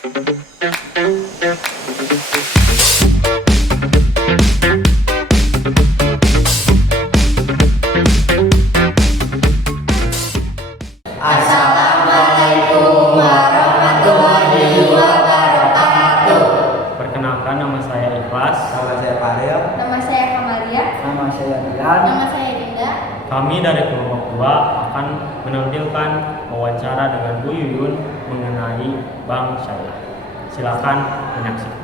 Assalamualaikum warahmatullahi wabarakatuh. Perkenalkan, nama saya Ikhlas. Nama saya Fadil. Nama saya Kamalia. Nama saya Dilan. Nama saya Dinda. Kami dari kelompok 2 akan menampilkan wawancara dengan Bu Yuyun mengenai Bank Syariah. Silakan menyaksikan.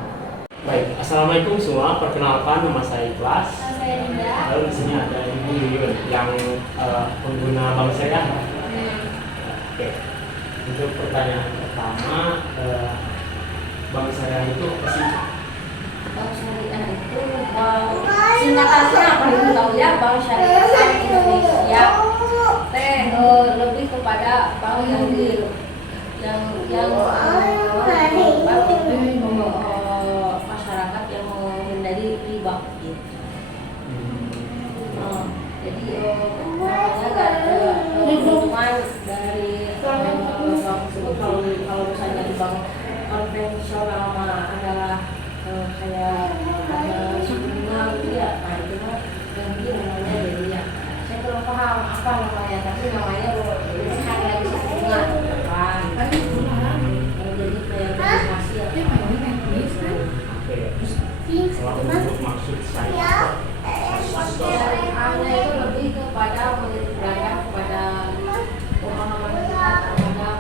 Baik, assalamualaikum semua. Perkenalkan, nama saya Ikhlas. Nama saya Dinda. Lalu di sini ada Ibu Yuyun yang pengguna Bank Syariah. Oke. Untuk pertanyaan pertama, Bank Syariah itu apa sih? Bank Syariah itu singkatannya apa dulu tahu ya? Bank Syariah Indonesia. Lebih kepada bank yang masyarakat yang menghindari riba gitu. Jadi namanya keuntungan dari bank tersebut kalau misalnya di bank konvensional adalah kayak ada suku bunga gitu ya, nah itu mah mungkin namanya jadi ya saya kurang paham apa namanya, tapi namanya ini hari lagi suku bunga kan jadi kayak hasil Kalau untuk maksud saya, syariahnya itu lebih kepada menitik beratkan kepada pemahaman kita terhadap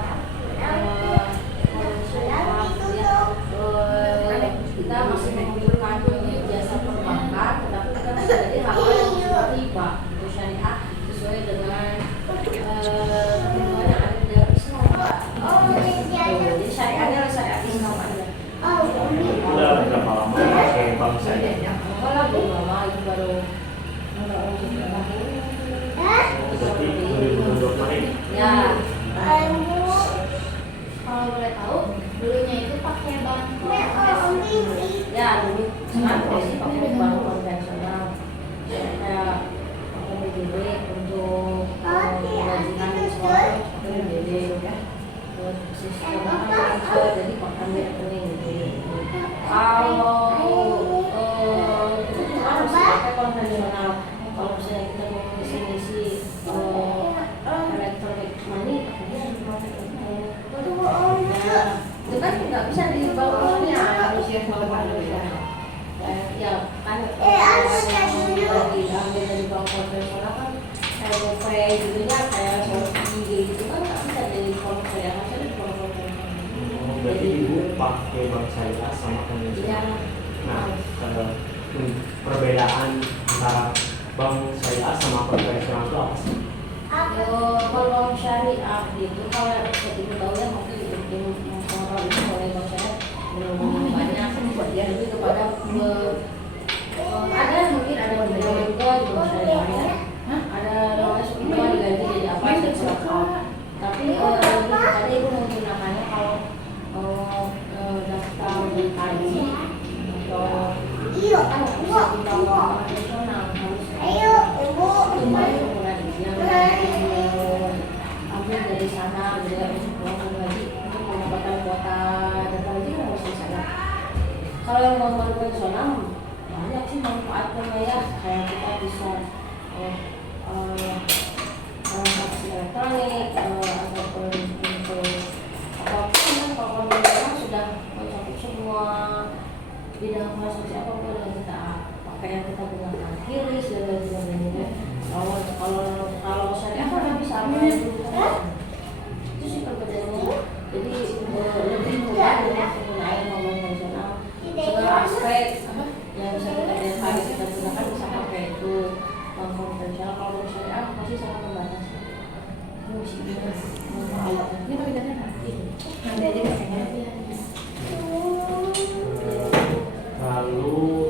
kita masih membutuhkan jasa perbankan, tetapi kita bisa jadi hal-hal yang bersifat riba. Itu syariah sesuai dengan ketentuan yang ada di dalam Islam. Jadi syariahnya adalah syariat Islam aja. sudah berapa lama pakai Bank Syariah? Kalau belum lama itu baru Berarti 2022 kemarin. ya. Kalau boleh tahu, dulunya itu pakai bank konvensional. Ya, dulu sekarang sih pakai bank konvensional. Kayak pakai BJB untuk mengajukan sekolah, pakai BJB ya. Terus sistem kan jadi pakai rekening gitu. Kalau itu cuma harus pakai konvensional. Kalau misalnya kita mau ngisi electronic money, itu kan nggak bisa dibawanya, harus yang bawah ya kan yang diambil dari bank konvensional kan kayak GoPay gitu ya, kayak Shopee gitu kan nggak bisa jadi bank syariah, harusnya di bank konvensional. Berarti Ibu pakai Bank Syariah sama konvensional. Nah, perbedaan antara Bank Syariah sama konvensional itu apa sih? Kalau bank syariah itu kalau yang ibu tahu ya mungkin kalau itu mulai bank syariah belum banyak dia lebih kepada ada mungkin ada juga di bank syariah ada namanya suku diganti jadi apa sesuatu, tapi lebih kepada ibu menggunakannya kalau daftar haji atau kan bisa di bank konvensional harus ambil dari sana dari uang haji untuk mendapatkan kuota data haji kan harus di sana. Kalau yang bank konvensional banyak sih manfaatnya ya, kayak kita bisa transaksi elektronik ataupun untuk apapun kan kalau konvensional sudah mencakup semua bidang transaksi apapun yang kita pakai, yang kita gunakan QRIS dan lain sebagainya. Kalau syariah kan bisa apa itu sih perbedaannya. Jadi lebih mudah dengan penggunaan bank konvensional. Segala aspek yang bisa kita lihat kita gunakan bisa pakai itu bank konvensional. Kalau bank syariah masih sangat terbatas. Ini perbedaannya nanti ada Lalu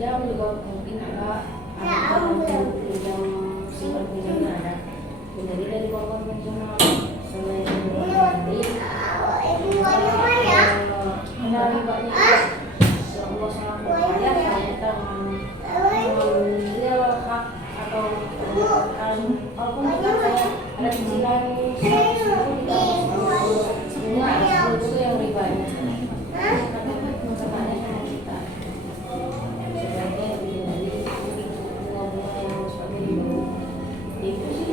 pinjam juga mungkin ada untuk pinjam simpan pinjamnya ada. Jadi dari bank konvensional selain dari ada ribanya sebuah sangat berbahaya kalau kita mengambil hak atau walaupun kita kayak ada cicilan 100 semua itu yang ribanya.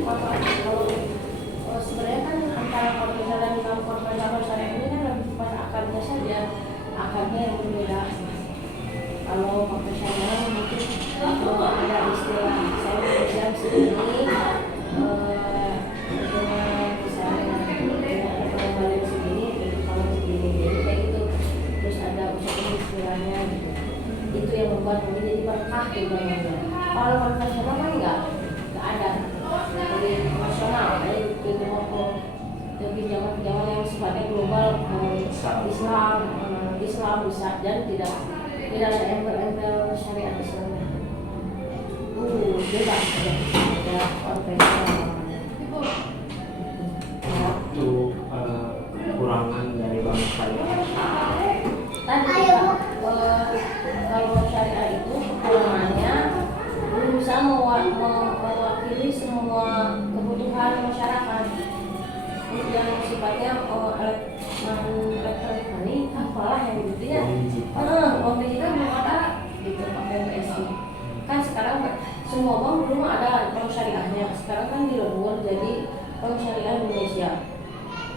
Kalau sebenarnya kan antara konvensional dan konvensional syariah ini kan lebih pada akarnya saja, akarnya yang berbeda. Kalau konvensional mungkin ada istilah saya pinjam segini dengan misalnya ada pengembalian segini, jadi kalau segini, jadi kayak gitu. Terus ada istilahnya gitu. Itu yang membuat ini jadi berkah jumlahnya. Kalau konvensional kan nggak ada. Jadi nasional, jadi pinjaman yang sifatnya global, Islam bisa dan tidak ada embel-embel syariat Islam. Bebas ada konvensional. Itu kekurangan dari bank syariah. Tadi kalau syariah itu kekurangannya belum bisa mewakili semua kebutuhan masyarakat yang sifatnya elektronik ini apalah yang gitu ya. Uang digital belum ada gitu pakai BSI. Kan sekarang semua bank belum ada bank syariahnya. Sekarang kan dilebur jadi bank syariah Indonesia.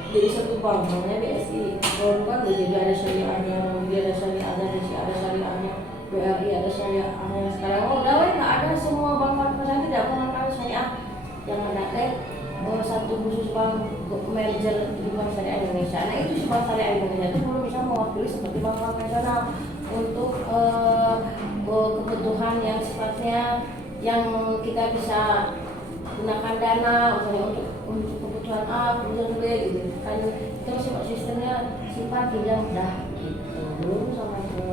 Jadi satu bank namanya BSI. Kalau kan jadi ada syariahnya, dia ada syariahnya, ada syariahnya. BRI ada syariahnya. Sekarang udah nggak ada, semua bank konvensional tidak pernah ada syariah. Yang ada satu khusus bank merger di Bank Syariah Indonesia. Nah itu Bank Syariah Indonesia itu belum bisa mewakili seperti bank konvensional untuk kebutuhan yang sifatnya yang kita bisa gunakan dana misalnya untuk kebutuhan A, kebutuhan B gitu. Kan itu sistemnya simpan pinjam dah gitu. Belum sampai ke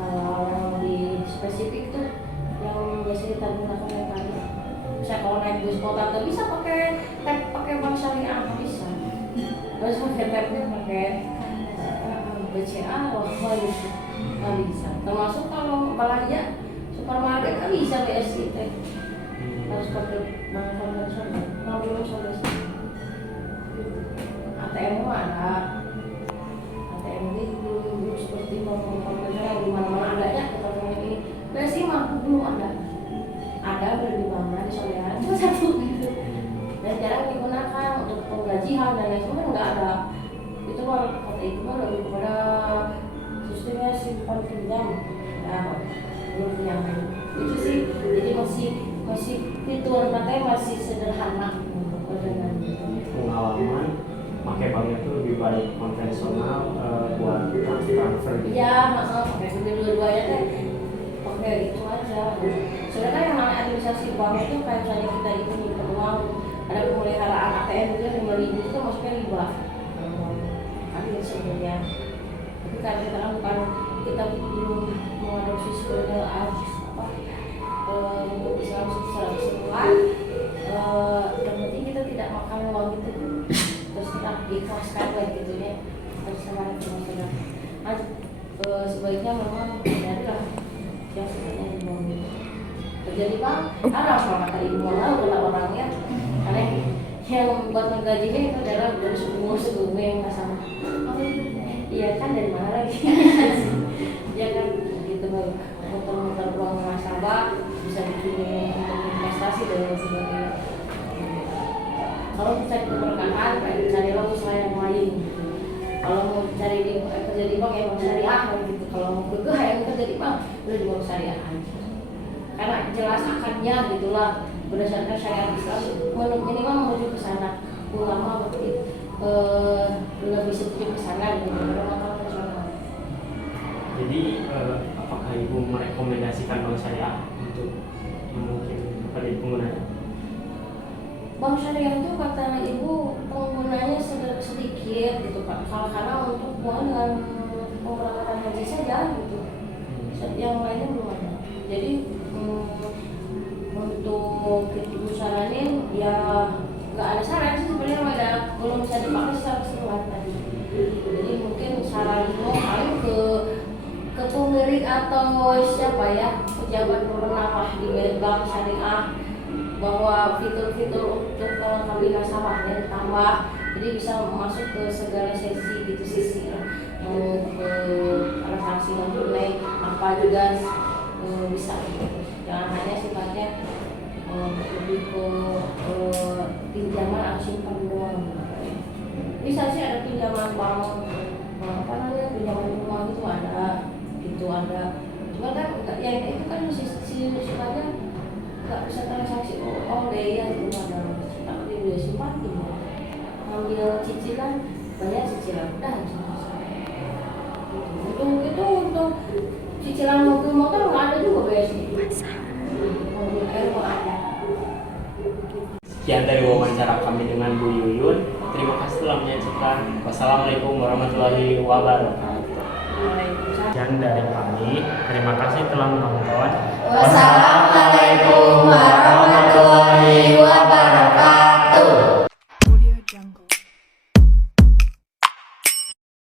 hal-hal yang lebih spesifik tuh yang biasanya kita gunakan yang tadi. Saya kalau naik bus kota nggak bisa pakai bank syariah, nggak bisa. Harus pakai tabnya pakai BCA, wah gitu nggak bisa. Termasuk kalau belanja supermarket nggak bisa BSI teh. Harus pakai bank konvensional. Nggak belum sampai sini. ATM ada. ATM ini belum seperti bank konvensional di mana-mana adanya. Kita ngomong ini BSI mah belum ada. Ada di mana di Solean cuma satu gitu dan jarang digunakan untuk penggajian dan lain sebagainya nggak ada. Itu kalau kata itu mah lebih kepada sistemnya simpan pinjam ya belum punya itu sih. Jadi masih fitur katanya masih sederhana untuk dengan pengalaman pakai bank itu lebih baik konvensional buat transfer gitu. Ya pakai dua-duanya teh pakai itu aja. Sebenarnya yang namanya administrasi bank itu kayak misalnya kita itu nyimpen uang, ada pemeliharaan ATM itu 5.000 itu maksudnya riba. Kan itu sebenarnya. Tapi karena kita kan bukan kita belum mengadopsi sebenarnya untuk Islam secara keseluruhan. Yang penting kita tidak makan uang itu terus kita ikhlaskan baik gitu ya. Terus sama masalah. Sebaiknya memang hindarilah yang sebenarnya dibuang itu. Jadi bang, haram kalau kata ibu malah kena orangnya, karena yang buat menggajinya itu adalah dari sebelumnya yang nggak sama. Oh iya kan dari mana lagi? Ya kan gitu bang, muter-muter uang nasabah bisa bikin untuk investasi dan lain sebagainya. Kalau mencari keberkahan, carilah usaha yang lain. Kalau mau cari kerja di bank ya bank syariah gitu. Kalau mau bergah yang kerja di bank udah di bank syariah aja. Karena jelas akarnya gitulah berdasarkan syariat Islam minimal menuju ke sana. Ulama lebih setuju ke sana daripada bank konvensional. Jadi apakah ibu merekomendasikan bank syariah untuk mungkin kepada penggunanya? Bank syariah itu kata ibu penggunanya sedikit gitu Pak. Kalau karena untuk uang dengan pemberangkatan haji saja gitu. Yang lainnya belum ada. Jadi untuk itu saranin ya nggak ada saran sih sebenarnya, belum bisa dipakai secara keseluruhan tadi. Jadi mungkin saranmu paling ke pemilik atau siapa ya, pejabat berwenang lah di bank syariah, bahwa fitur-fitur untuk melengkapi nasabahnya ditambah, jadi bisa masuk ke segala sisi lah. Mau ke transaksi non tunai apa juga bisa gitu. Jangan hanya sifatnya lebih ke pinjaman atau simpan doang. Bisa sih ada pinjaman bank, apa namanya, pinjaman rumah gitu ada. Cuma kan yang itu kan sifatnya nggak bisa transaksi ya itu ada, tapi dia simpan gitu. Ambil cicilan, banyak cicilan udah selesai. Untuk cicilan mobil motor nggak ada juga biasanya. Mobil air nggak ada. Sekian dari wawancara kami dengan Bu Yuyun. Terima kasih telah menyaksikan. Wassalamualaikum warahmatullahi wabarakatuh. Sekian dari kami. Terima kasih telah menonton. Wassalamualaikum warahmatullahi